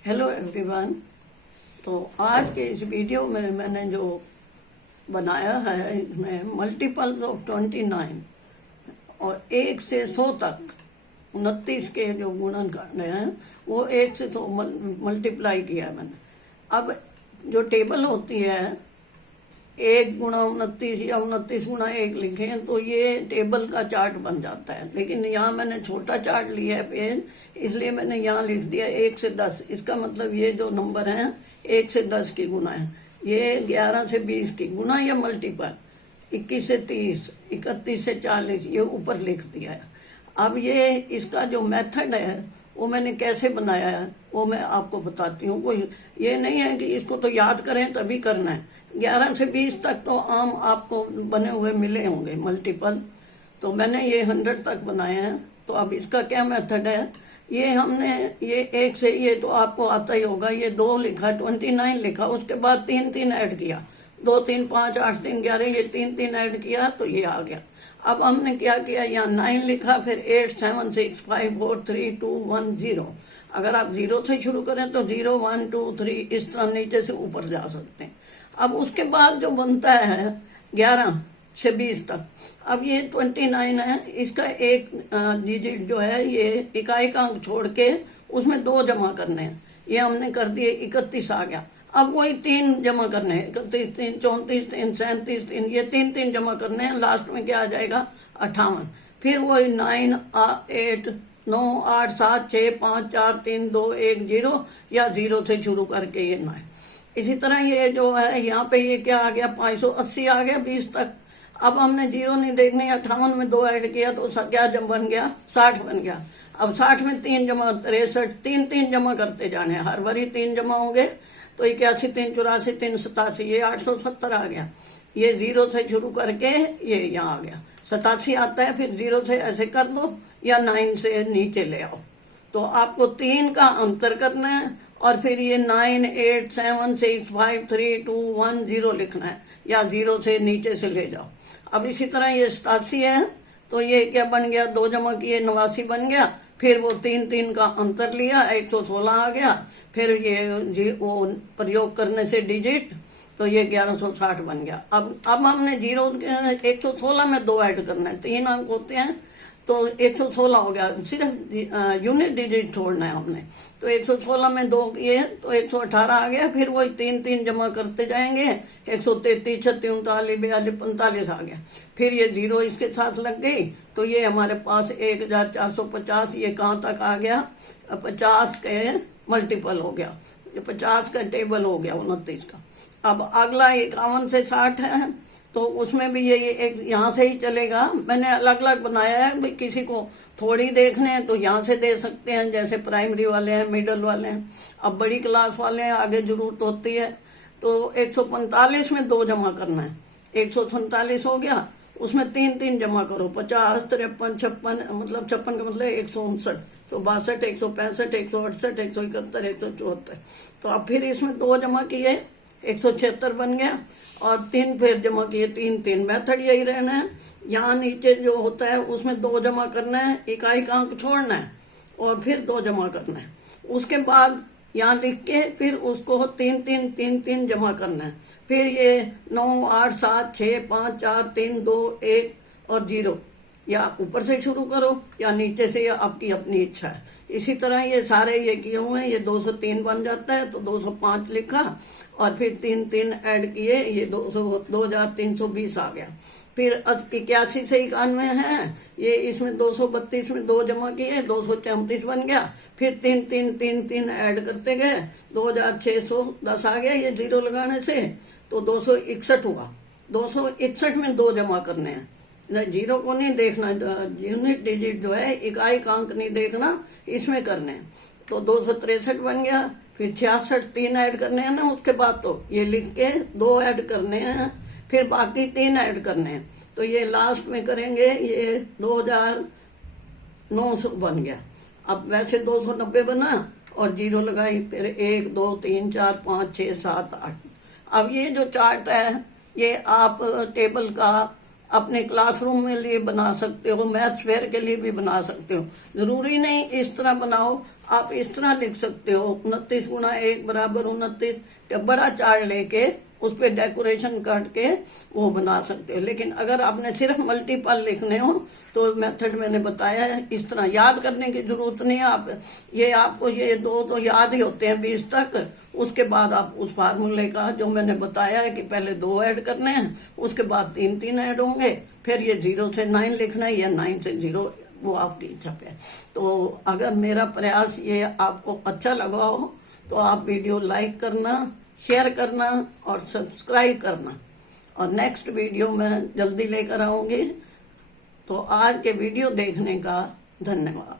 Hello everyone. तो आज के इस वीडियो में मैंने जो बनाया है इसमें मल्टीपल्स ऑफ 29 और 1 से 100 तक 29 के जो गुणन करने हैं वो 1 से 100 मल्टीप्लाई किया है मैंने। अब जो टेबल होती है 1 गुणा 29 या 29 गुणा 1 लिखें तो ये टेबल का चार्ट बन जाता है, लेकिन यहाँ मैंने छोटा चार्ट लिया है पेज, इसलिए मैंने यहाँ लिख दिया 1 से 10। इसका मतलब ये जो नंबर हैं 1 से 10 की गुणा है, ये 11 से 20 की गुणा या मल्टीपल, 21 से 30, 31 से 40 ये ऊपर लिख दिया है। अब ये इसका जो मेथड है वो मैंने कैसे बनाया है वो मैं आपको बताती हूँ। कोई ये नहीं है कि इसको तो याद करें तभी करना है। 11 से 20 तक तो आम आपको बने हुए मिले होंगे मल्टीपल, तो मैंने ये 100 तक बनाए हैं। तो अब इसका क्या मेथड है, ये हमने ये 1 से ये तो आपको आता ही होगा, ये 2 लिखा 29 लिखा, उसके बाद 3 3 ऐड किया, 2 3 5 8 3 11, ये 3 3 ऐड किया तो ये आ गया। अब हमने क्या किया, यहाँ 9 लिखा, फिर 8 7 6 5 4 3 2 1 0। अगर आप 0 से शुरू करें तो 0 1 2 3 इस तरह नीचे से ऊपर जा सकते हैं। अब उसके बाद जो बनता है 11 से 20 तक, अब ये 29 है, इसका एक डिजिट जो है ये इकाई का अंक छोड़ के उसमें 2 जमा करने हैं, ये हमने कर दिए 31 आ गया। अब वही 3 जमा करने हैं, 31 3 34 3 37 3, ये 3 3 जमा करने हैं, लास्ट में क्या आ जाएगा 58। फिर वही 9 8 9 8 7 6 5 4 3 2 1 0 या 0 से शुरू करके ये 9। इसी तरह ये जो है यहाँ पे ये क्या आ गया 580 आ गया 20 तक। अब हमने 0 नहीं देखने, 58 में 2 ऐड किया तो क्या जब बन गया 60 बन गया। अब 60 में 3 जमा 63, 3 3 जमा करते जाने, हर बारी 3 जमा होंगे तो 81 3 84 3 87, ये 870 आ गया। ये 0 से शुरू करके ये यहाँ आ गया 87 आता है, फिर 0 से ऐसे कर दो या 9 से नीचे ले आओ। तो आपको 3 का अंतर करना है और फिर ये 9 8 7 6 5 3 2 1 0 लिखना है या 0 से नीचे से ले जाओ। अब इसी तरह ये 87 है तो ये क्या बन गया, 2 जमा किए 89 बन गया, फिर वो 3 3 का अंतर लिया 116 आ गया, फिर ये वो प्रयोग करने से डिजिट तो ये 1160 बन गया। अब हमने 116 में 2 ऐड करना है, 3 अंक होते हैं तो 116 हो गया, सिर्फ यूनिट डिजिट छोड़ना है हमने। तो 116 में 2 किए तो 118 आ गया, फिर वही 3 3 जमा करते जाएंगे, 133 36 39 42 45 आ गया, फिर ये 0 इसके साथ लग गई तो ये हमारे पास 1450 ये कहाँ तक आ गया, 50 के मल्टीपल हो गया, 50 का टेबल हो गया 29 का। अब अगला 51 से 60 है तो उसमें भी ये एक यहाँ से ही चलेगा। मैंने अलग अलग बनाया है, भाई किसी को थोड़ी देखने हैं तो यहाँ से दे सकते हैं, जैसे प्राइमरी वाले हैं, मिडिल वाले हैं, अब बड़ी क्लास वाले हैं आगे जरूरत होती है। तो 145 में 2 जमा करना है, 147 हो गया, उसमें 3 3 जमा करो, 50 53 56, मतलब 56 का मतलब 159, तो 62 165 168 171 174। तो अब फिर इसमें 2 जमा किए 176 बन गया और 3 फिर जमा किए 3 3, मेथड यही रहना है। यहाँ नीचे जो होता है उसमें 2 जमा करना है, इकाई का अंक छोड़ना है और फिर 2 जमा करना है। उसके बाद यहाँ लिख के फिर उसको 3 3 3 3 जमा करना है, फिर ये 9 8 7 6 5 4 3 2 1 और 0, या ऊपर से शुरू करो या नीचे से, या आपकी अपनी इच्छा है। इसी तरह ये सारे ये किए हुए हैं, ये 203 बन जाता है तो 205 लिखा और फिर 3 3 ऐड किए, ये 2320 आ गया। फिर 81 से 91 है, ये इसमें 232 में 2 जमा किए 234 बन गया, फिर 3 3 3 3 ऐड करते गए 2610 आ गया, ये 0 लगाने से तो 261 हुआ। 261 में 2 जमा करने हैं, 0 को नहीं देखना, यूनिट डिजिट जो है इकाई का अंक नहीं देखना, इसमें करने हैं। तो 263 बन गया, फिर 66 3 ऐड करने हैं ना, उसके बाद तो ये लिख के 2 ऐड करने हैं, फिर बाकी 3 ऐड करने हैं, तो ये लास्ट में करेंगे ये 2900 बन गया। अब वैसे 290 बना और 0 लगाई, फिर 1 2 3 4 5 6 7 8। अब ये जो चार्ट है ये आप टेबल का अपने क्लासरूम में लिए बना सकते हो, मैथ्स फेयर के लिए भी बना सकते हो। जरूरी नहीं इस तरह बनाओ, आप इस तरह लिख सकते हो 29 गुणा 1 बराबर 29। बड़ा चार्ट लेके उस पर डेकोरेशन करके वो बना सकते हो। लेकिन अगर आपने सिर्फ मल्टीपल लिखने हो तो मेथड मैंने बताया है, इस तरह याद करने की जरूरत नहीं है। आपको ये दो तो याद ही होते हैं 20 तक। उसके बाद आप उस फार्मूले का जो मैंने बताया है कि पहले 2 ऐड करने हैं, उसके बाद 3 ऐड होंगे, फिर ये 0 से 9 लिखना है या 9 से 0, वो आपकी इच्छा पे है। तो अगर मेरा प्रयास ये आपको अच्छा लगा हो तो आप वीडियो लाइक करना, शेयर करना और सब्सक्राइब करना। और नेक्स्ट वीडियो मैं जल्दी लेकर आऊंगी। तो आज के वीडियो देखने का धन्यवाद।